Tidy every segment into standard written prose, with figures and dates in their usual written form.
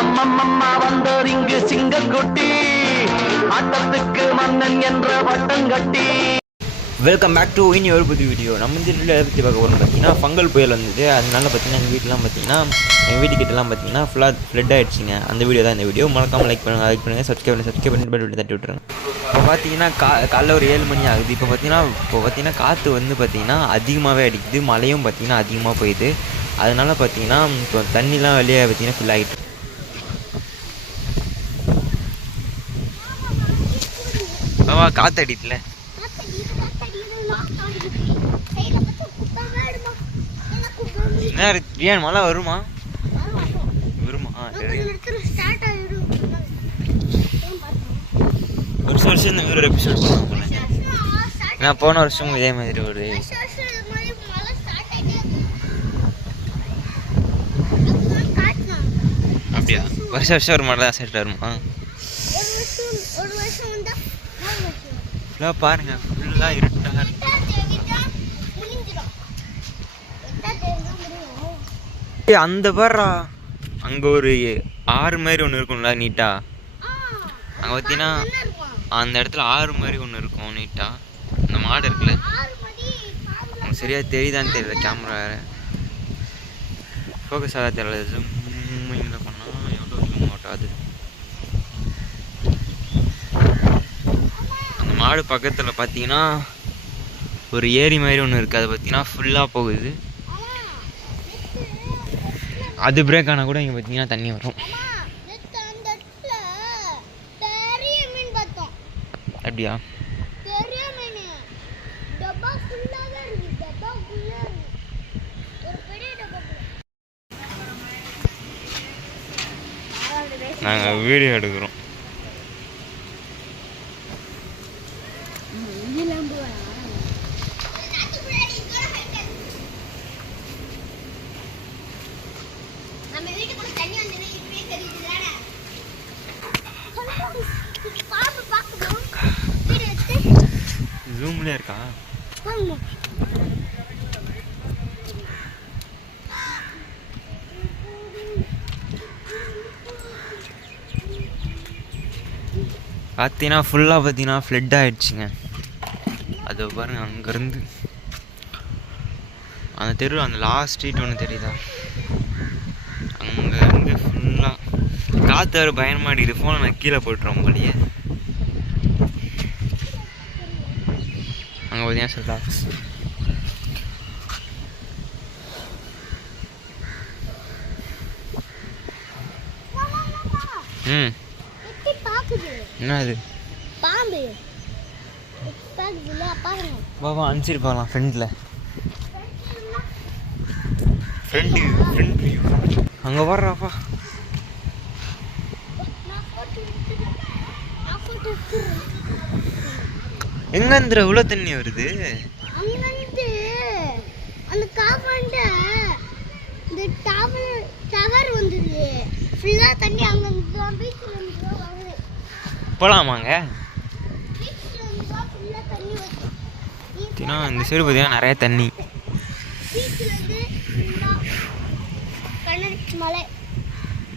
அம்மம்மம்மா வந்தோர் இங்கு சிங்கக்குட்டி ஆட்டத்துக்கு மன்னன் என்ற வட்டம் கட்டி. வெல்கம் பேக் டு இனி ஒரு புது வீடியோ. நம்ம இந்த வீடியோவில் எதை பற்றி பார்க்க போகிறோம்னு பார்த்தீங்கன்னா ஃபங்கல் புயல் வந்தது. அதனால பார்த்தீங்கன்னா எங்கள் வீட்டெலாம் பார்த்தீங்கன்னா எங்கள் வீட்டுக்கிட்டலாம் பார்த்தீங்கன்னா ஃபுல்லாக ஃப்ளட் ஆகிடுச்சிங்க. அந்த வீடியோ தான் இந்த வீடியோ. மறக்காமல் லைக் பண்ணுங்கள் சப்ஸ்கிரைப் பண்ணி தட்டி விட்டுருங்க. இப்போ பார்த்தீங்கன்னா காலைல ஒரு 7 மணி ஆகுது. இப்போ பார்த்தீங்கன்னா காற்று வந்து பார்த்தீங்கன்னா அதிகமாகவே அடிக்குது. மழையும் பார்த்தீங்கன்னா அதிகமாக போயிடுது. அதனால பார்த்தீங்கன்னா இப்போ தண்ணிலாம் வெளியே பார்த்தீங்கன்னா ஃபில் ஆகிட்டு காற்று அடிக்கல. ஏன் மழை வருமா? வருஷம் இந்த மாதிரி ஒரு எபிசோட் போனேன். நான் போன வருஷமும் இதே மாதிரி ஒரு அப்படியா வருஷம் ஒரு மழை தான் செட் வருமா? ஃபுல்லாக பாருங்க, ஃபுல்லாக இருட்டாக அந்த பாரா. அங்கே ஒரு 6 மாதிரி ஒன்று இருக்கும்ல நீட்டாக. அங்கே பார்த்தீங்கன்னா அந்த இடத்துல 6 மாதிரி ஒன்று இருக்கும் நீட்டாக. அந்த மாடு இருக்குல்ல, சரியாக தெரியுதான்னு தெரியல. கேமரா வேறு ஃபோக்கஸ் ஆக தெரியல. ஜூமிங்கில் பண்ணால் எவ்வளோ ஜூம் ஆட்டாது. அந்த மாடு பக்கத்தில் பார்த்தீங்கன்னா ஒரு ஏரி மாதிரி ஒன்று இருக்குது. அதை பார்த்தீங்கன்னா ஃபுல்லாக போகுது. அது பிரேக் ஆனால் கூட இங்கே பார்த்தீங்கன்னா தண்ணி வரும். அப்படியா? நாங்கள் வீடியோ எடுக்கிறோம். ஜூம்ல இருக்கா? பார்த்தீங்கன்னா ஃபுல்லாக பார்த்தீங்கன்னா ஃப்ளட் ஆகிடுச்சிங்க. அது பாருங்கள், அங்கேருந்து அந்த தெரு அந்த லாஸ்ட் ஸ்ட்ரீட் ஒன்று தெரியுதா? அங்கேருந்து ஃபுல்லாக காற்று வேறு பயணமாக அடிக்குது. ஃபோனை நான் கீழே போட்டுறோம் போலியே. அங்கே பார்த்தீங்கன்னா சொல்ல என்ன அது? பாபா அனுப்பிச்சிட்டு போகலாம் ஃப்ரெண்டில். ஃப்ரெண்டு அங்கே வர்றாப்பா. எங்கேந்திர இவ்வளோ தண்ணி வருது? போகலாமாங்க? இந்த சைடு பார்த்தீங்கன்னா நிறைய தண்ணி.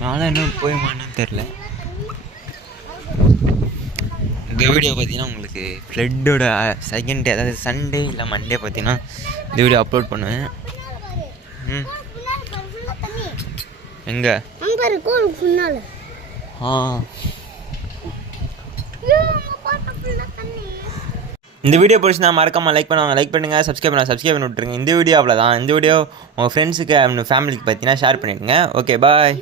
மழை இன்னும் போயுமான்னு தெரில. இந்த வீடியோ பார்த்தீங்கன்னா உங்களுக்கு ஃப்ளட்டோட செகண்ட் டே, அதாவது சண்டே இல்லை மண்டே பார்த்தீங்கன்னா இந்த வீடியோ அப்லோட் பண்ணுவேன். எங்கே? இந்த வீடியோ பிடிச்சினா மறக்காமல் லைக் பண்ணுங்கள் சப்ஸ்கிரைப் பண்ணி விட்டுருங்க. இந்த வீடியோ அவ்வளோதான். இந்த வீடியோ உங்கள் ஃப்ரெண்ட்ஸுக்கு ஃபேமிலிக்கு பார்த்தீங்கன்னா ஷேர் பண்ணிவிடுங்க. ஓகே, பாய்.